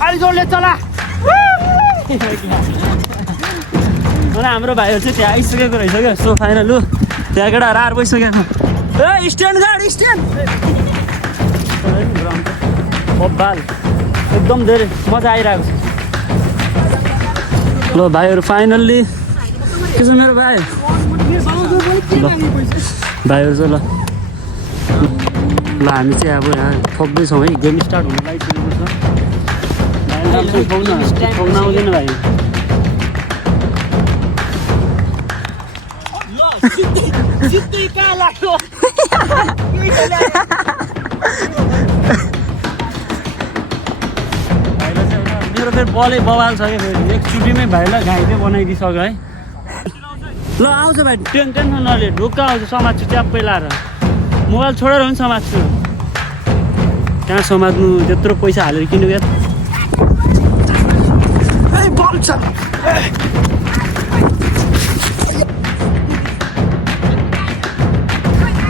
अलि जोडले चला हाम्रो भाइहरू चाहिँ त्यहाँ आइसकेको रहेछ क्या सो फाइनल लु त्यहाँ केटाहरू आएर बसिसकेको ए स्ट्यान्ड गाड स्ट्यान्ड बब्बाल एकदम धेरै मजा आइरहेको छ ल भाइहरू फाइनल्ली के छ मेरो भाइ भाइहरू चाहिँ ल हामी चाहिँ अब यहाँ ठोक्दैछौँ है गेम स्टार्ट हुनु लागिसकेको छ ठोक्न आउँदैन भाइ मेरो फेरि बलै बवाल छ क्या फेरि एकचोटिमै भाइलाई घाइते बनाइदिइसक्यो है ल आउँछ भाइ टेन्सन नले ढुक्क आउँछ समात्छु च्याप्पै लाएर मोबाइल छोडेर पनि समात्छु कहाँ समात्नु त्यत्रो पैसा हालेर किन्नु या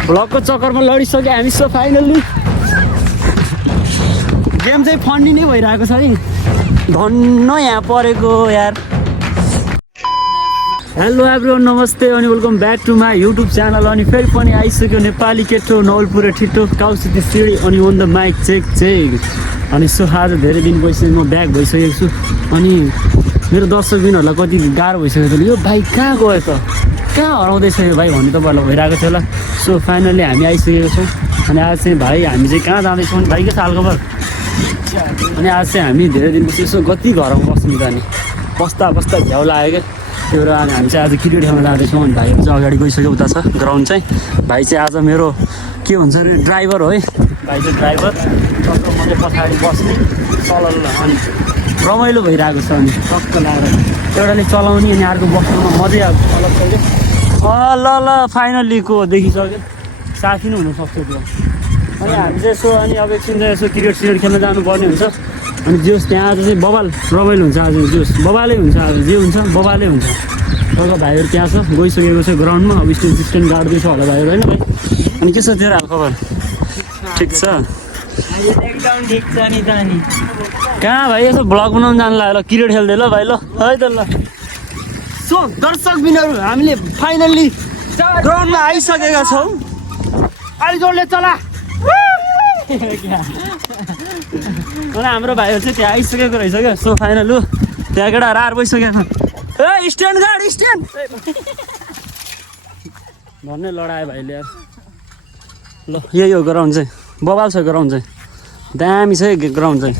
ब्लकको चक्करमा लडिसक्यो हामी सो फाइनल्ली गेम चाहिँ फन्डी नै भइरहेको छ नि धन्न यहाँ परेको यार हेलो एभ्रिवान नमस्ते अनि welcome back to my YouTube channel अनि फेरि पनि आइसक्यो नेपाली केटो नवलपुर ठिटो काउसिटी सिडी अनि अन द माइक चेक अनि सो आज धेरै दिन भइसक्यो म ब्याक भइसकेको छु अनि मेरो दर्शकबिनहरूलाई कति गाह्रो भइसकेको थियो यो भाइ कहाँ गयो त कहाँ हराउँदैछ यो भाइ भन्ने तपाईँहरूलाई भइरहेको थियो होला सो फाइनल्ली हामी आइसकेको छौँ अनि आज चाहिँ भाइ हामी चाहिँ कहाँ जाँदैछौँ भाइ के छ हालखबर अनि आज चाहिँ हामी धेरै दिनपछि यसो कति घरमा बस्नु जाने बस्दा भ्याउ लाग्यो क्या त्यो भएर अनि हामी चाहिँ आज क्रिकेट खेल्न जाँदैछौँ अनि भाइहरू चाहिँ अगाडि गइसक्यो उता छ ग्राउन्ड चाहिँ भाइ चाहिँ आज मेरो के भन्छ अरे ड्राइभर हो है भाइ चाहिँ ड्राइभर मैले पछाडि बस्ने चलाउन अनि रमाइलो भइरहेको छ अनि टक्क लगाएर एउटाले चलाउने अनि अर्को बस्नुमा मजै अब अलग छ क्या ल फाइनल्लीको देखिसक्यो साथी नै हुनसक्छ त्यो अनि हामी चाहिँ यसो अनि अब एकछिन चाहिँ यसो क्रिकेट खेल्न जानुपर्ने हुन्छ अनि जोस् त्यहाँ आज चाहिँ बबाल रमाइलो हुन्छ आज जोस् बबालै हुन्छ आज जे हुन्छ बबालै हुन्छ अर्को भाइहरू त्यहाँ छ गइसकेको छ ग्राउन्डमा अब स्ट्यान्ड गाड्दैछ होला भाइहरू होइन भाइ अनि के छ तेरो हालखबर ठिक छ एकदम ठिक छ नि त नि कहाँ भाइ यसो भ्लग बनाउनु जानु लाग्यो ल क्रिकेट खेल्दै ल भाइ ल है त ल सो दर्शकबिनहरू हामीले फाइनल्ली ग्राउन्डमा आइसकेका छौँ अलि जोडले चला हाम्रो भाइहरू चाहिँ त्यहाँ आइसकेको रहेछ क्या सो फाइनल लु त्यहाँ केटाहरू आएर बसिसकेको छ ए स्ट्यान्ड गाड स्ट्यान्ड भन्ने लडायो भाइले यार ल यही हो ग्राउन्ड चाहिँ बबाल छ ग्राउन्ड चाहिँ दामी छ ग्राउन्ड चाहिँ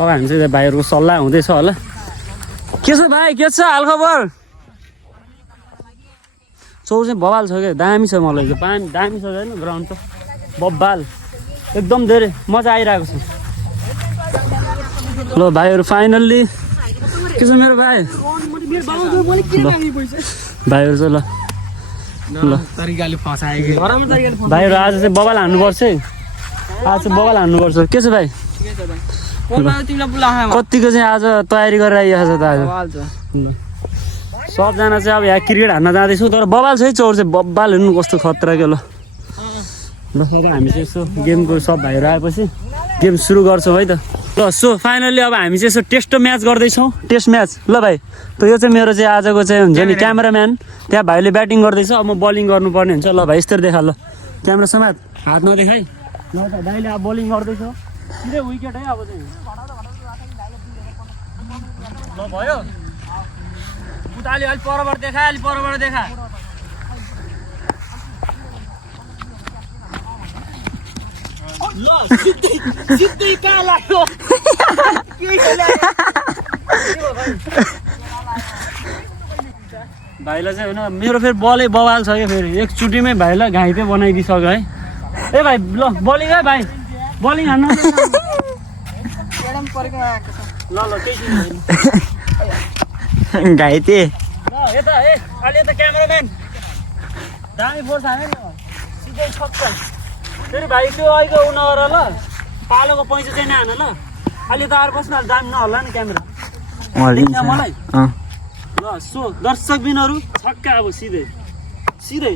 अब हामी चाहिँ भाइहरूको सल्लाह हुँदैछ होला के छ भाइ के छ हालखबर चौ चाहिँ बबाल छ क्या दामी छ मलाई दामी छ होइन ग्राउन्ड त बब्बाल एकदम धेरै मजा आइरहेको छ ल भाइहरू फाइनल्ली के छ मेरो भाइ भाइहरू चाहिँ ल भाइहरू आज चाहिँ बबाल हान्नुपर्छ है आज चाहिँ बबाल हान्नुपर्छ के छ भाइ कतिको चाहिँ आज तयारी गरेर आइरहेको छ त आज सबजना चाहिँ अब यहाँ क्रिकेट हान्न जाँदैछौँ तर बबाल छ है चौर चाहिँ बब्बाल हेर्नु कस्तो खतरा के ल हामी चाहिँ यसो गेमको सब भाइहरू आएपछि गेम सुरु गर्छौँ है त ल सो फाइनल्ली अब हामी चाहिँ यसो टेस्ट म्याच गर्दैछौँ टेस्ट म्याच ल भाइ त यो चाहिँ मेरो चाहिँ आजको चाहिँ हुन्छ नि क्यामेराम्यान त्यहाँ भाइले ब्याटिङ गर्दैछ अब म बलिङ गर्नुपर्ने हुन्छ ल भाइ यस्तरी देखा ल क्यामेरा समात हात नदेखाइ ल त भाइले अब बलिङ गर्दैछ सिधै विकेट है अब चाहिँ ल भयो उता अलिक परबाट देखा अलिक परबाट देखा ल सिधै कहाँ लाग्यो भाइलाई चाहिँ होइन मेरो फेरि बलै बवाल छ क्या फेरि एकचोटिमै भाइलाई घाइते बनाइदिइसक्यो है ए भाइ ल बलिङ है भाइ बलिङ हान्नु ल केही घाइते ल यता ए अलि यता क्यामेराम्यान दामी फोर्स हाने नि सिधै छक्क फेरि भाइ त्यो अहिले उ नगर ल पालोको पैसा चाहिँ नहान ल अलि त आएर बस्नु दामी नहोला नि क्यामेरा मलाई ल सो दर्शकबिनहरू छक्का अब सिधै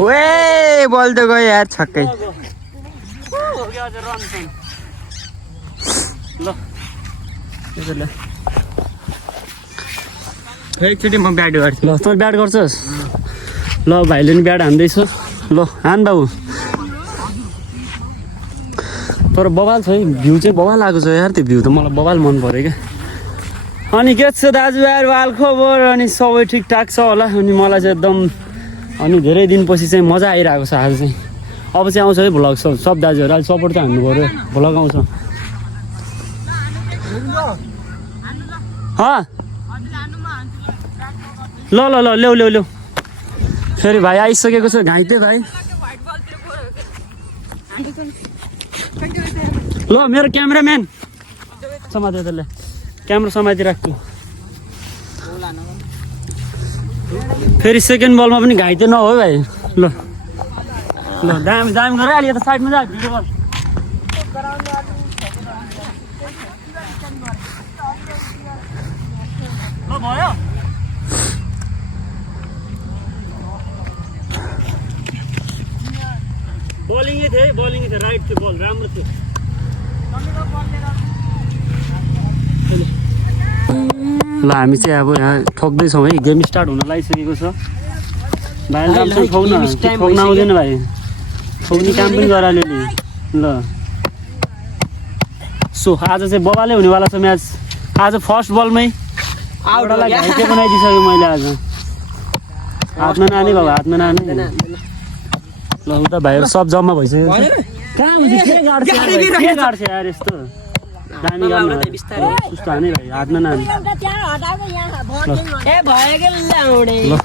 ओए बल त गयो यार छक्कै रन ल यसले एकचोटि म ब्याट गर्छु ल तँ ब्याट गर्छस् ल भाइले नि ब्याट हान्दैछ ल हान बाबु तर बवाल छ है भ्यू चाहिँ बवाल आएको छ यार त्यो भ्यू त मलाई बवाल मन पऱ्यो क्या अनि के छ दाजुभाइहरू हाल खबर अनि सबै ठिकठाक छ होला अनि मलाई चाहिँ एकदम अनि धेरै दिनपछि चाहिँ मजा आइरहेको छ आज चाहिँ अब चाहिँ आउँछ है भ्लग सब दाजुहरू अहिले सपोर्ट त हान्नु पऱ्यो भ्लग आउँछ ल ल ल ल्याउ ल्याउ ल्याउ फेरि भाइ आइसकेको छ घाइते भाइ ल मेरो क्यामेराम्यान समाते त्यसले क्यामेरा समातिराख्छु फेरि सेकेन्ड बलमा पनि घाइते नहो है भाइ ल ल दामी दामी गरेर अहिले यता साइडमा जा भिडियो बल ल भयो बलिङै थियो राइट थियो बल राम्रो थियो ल हामी चाहिँ अब यहाँ ठोक्दैछौँ है गेम स्टार्ट हुन लागिसकेको छ भाइले राम्रोसँग ठोक्न आउँदैन भाइ ठोक्ने काम पनि गराल्यो नि ल सो आज चाहिँ बबालै हुनेवाला छ म्याच आज फर्स्ट बलमै एउटालाई घाइते बनाइदिइसक्यो मैले आज हातमा नानी बाबु हातमा नानी ल उता भाइहरू सब जम्मा भइसक्यो कहाँ हुन्छ के गाड्छ यार यस्तो दामी काम सुस्तो हाने भाइ हातमा नानी ल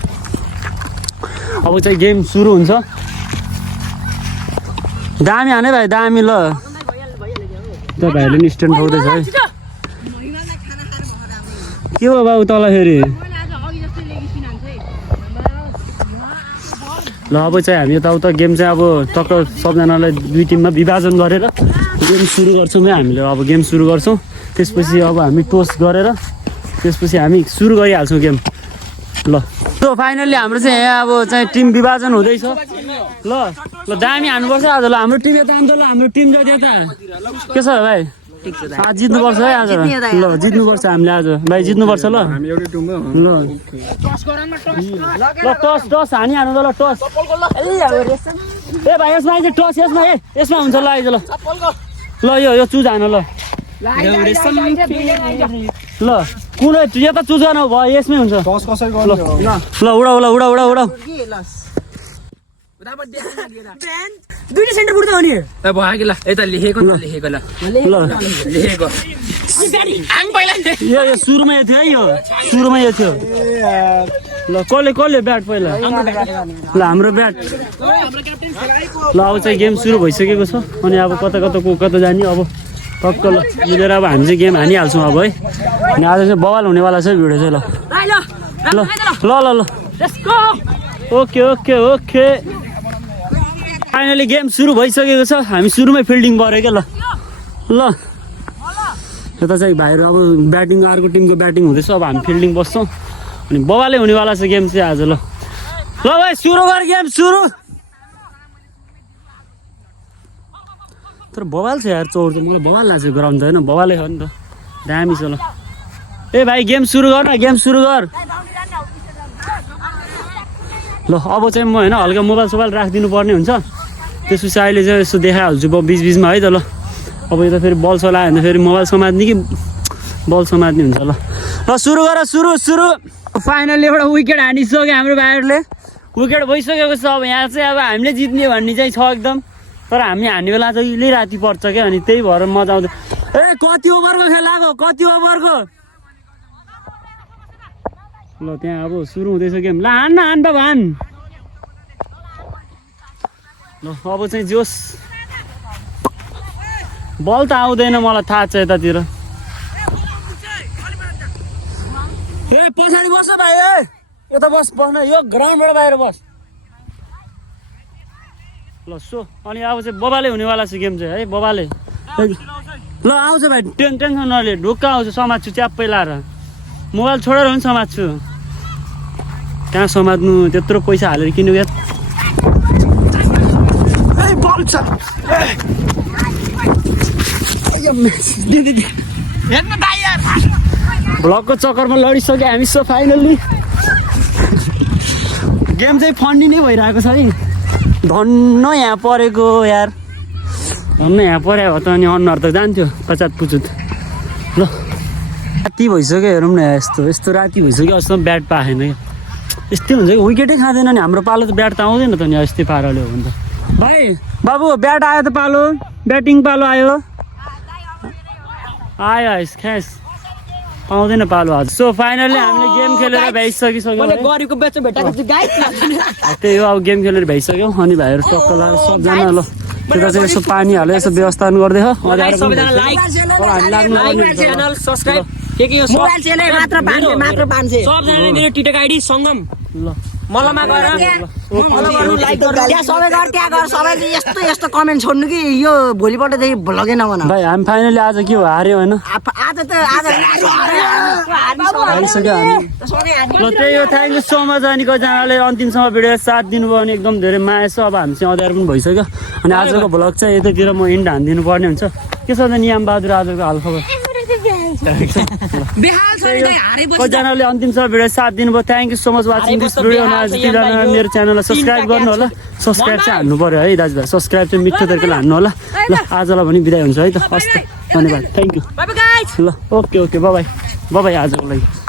अब चाहिँ गेम सुरु हुन्छ दामी हाने भाइ दामी ल त भाइले नि स्ट्यान्ड ठोक्दैछ है के हो बाबु तल फेरि ल अब चाहिँ हामी यताउता गेम चाहिँ अब टक्क सबजनालाई दुई टिममा विभाजन गरेर गेम सुरु गर्छौँ है हामीले अब गेम सुरु गर्छौँ त्यसपछि अब हामी टोस गरेर त्यसपछि हामी सुरु गरिहाल्छौँ गेम ल सो फाइनल्ली हाम्रो चाहिँ यहाँ अब चाहिँ टिम विभाजन हुँदैछ ल ल दामी हान्नुपर्छ आज ल हाम्रो टिम यता आउँछ ल हाम्रो टिम जति यता के छ भाइ जित्नुपर्छ है आज ल जित्नुपर्छ हामीले आज भाइ जित्नुपर्छ ल ल टस टस हानिहाल्नु त ल टस ए भाइ यसमा आइज टस यसमा यसमा हुन्छ ल आइज ल ल यो चुज हान ल ल कुनै यता चुज गर्नु भयो यसमै हुन्छ ल उडा उडा उडा उडा उडा दुईटा सेन्टर बुड्दै हो नि भयो ल यता लेखेको ल लेखेको ल लेखेको यो सुरुमा यो थियो है यो सुरुमा यो थियो ल कसले ब्याट पहिला ल हाम्रो ब्याट ल अब चाहिँ गेम सुरु भइसकेको छ अनि अब कता जाने अब टक्क ल मिलेर अब हामी चाहिँ गेम हानिहाल्छौँ अब है अनि आज चाहिँ बवाल हुनेवाला छ भिडियो चाहिँ ल ल ल ल okay okay okay finally game सुरु भइसकेको छ हामी सुरुमै फिल्डिङ गऱ्यो क्या ल ल यता चाहिँ भाइहरू अब ब्याटिङ अर्को टिमको ब्याटिङ हुँदैछ अब हामी फिल्डिङ बस्छौँ अनि बवालै हुनेवाला छ गेम चाहिँ आज ल ल भाइ सुरु गर गेम सुरु तर बवाल छ यार चौर चाहिँ मलाई बवाल लाग्छ ग्राउन्ड त होइन बवालै हो नि त दामी छ ल ए भाइ गेम सुरु गर न गेम सुरु गर ल अब चाहिँ म होइन हल्का मोबाइल सोबाइल राखिदिनु पर्ने हुन्छ त्यसपछि अहिले चाहिँ यसो देखाइहाल्छु बिच बिचमा है त ल अब यो त फेरि बल चलायो भने फेरि मोबाइल समात्ने कि बल समात्ने हुन्छ ल ल सुरु गर सुरु सुरु फाइनली एउटा विकेट हानिसक्यो हाम्रो भाइहरूले विकेट भइसकेको छ अब यहाँ चाहिँ अब हामीले जित्ने भन्ने चाहिँ छ एकदम तर हामी हान्ने बेला जहिले राति पर्छ क्या अनि त्यही भएर मजा आउँछ ए कति ओभरको खेलाएको कति ओभरको ल त्यहाँ अब सुरु हुँदैछ गेम ल हान न हान बाबु हान ल अब चाहिँ जोस बल त आउँदैन मलाई थाहा छ यतातिर ए पछाडि बस भाइ ए यता बस बस्न यो ग्राउन्डबाट बाहिर बस ल सो अनि अब चाहिँ बबाले हुनेवाला छ गेम चाहिँ है बबाले ल आउँछ भाइ टेन्सन नले ढुक्क आउँछ समात्छु च्याप्पै लाएर मोबाइल छोडेर पनि समात्छु कहाँ समात्नु त्यत्रो पैसा हालेर किन्नु क्या बल छ ब्लगको चक्करमा लडिसक्यो हामी सो फाइनल्ली गेम चाहिँ फन्डी नै भइरहेको छ है धन्न यहाँ परेको यार धन्न यहाँ पऱ्यो त अनि अनुहार त जान्थ्यो पचात पुचुत ल राति भइसक्यो हेरौँ न यस्तो यस्तो राति भइसक्यो अस्ति ब्याट पाएन क्या यस्तै हुन्छ कि विकेटै खाँदैन नि हाम्रो पालो त ब्याट त आउँदैन त नि यस्तै पाराले हो भने त भाइ बाबु ब्याट आयो त पालो ब्याटिङ पालो आयो आयो ख्यास पाउँदैन पालो आज सो फाइनली हामीले गेम खेलेर भ्याइसकिसक्यौँ त्यही हो अब गेम खेलेर भ्याइसक्यौँ अनि भाइहरू टक्क लाग्यो सबजना ल त्यता चाहिँ यसो पानी हालेर यसो व्यवस्था गर्दै हो मलमा गएर लाइक गर्नु त्यहाँ सबै गर त्यहाँ गएर सबैले यस्तो यस्तो कमेन्ट छोड्नु कि यो भोलिपल्टदेखि भ्लगै नबनाऊ भाइ हामी फाइनली आज के हो हार्यो होइन आज त आज हारिसक्यो हामी ल त्यही हो थ्याङ्क यू सो मच अनि कतिजनाले अन्तिमसम्म भिडियो साथ दिनुभयो अनि एकदम धेरै माया छ अब हामीसँग अँध्यारो पनि भइसक्यो अनि आजको भ्लग चाहिँ यतातिर म इन्ड हानिदिनु पर्ने हुन्छ के छ त नियम बहादुर आजको हालखबर कतिजनाले अन्तिमसम्म भिडियो साथ दिनुभयो thank you so much watching this video जतिजना मेरो च्यानललाई सब्सक्राइब गर्नु होला सब्सक्राइब चाहिँ हान्नु पर्यो है दाजुभाइ सब्सक्राइब चाहिँ मिठो तरिकाले हान्नु होला ल आजलाई पनि बिदाय हुन्छ है त हस् त धन्यवाद थ्याङ्क यू ल ओके बाई बाई आजको लागि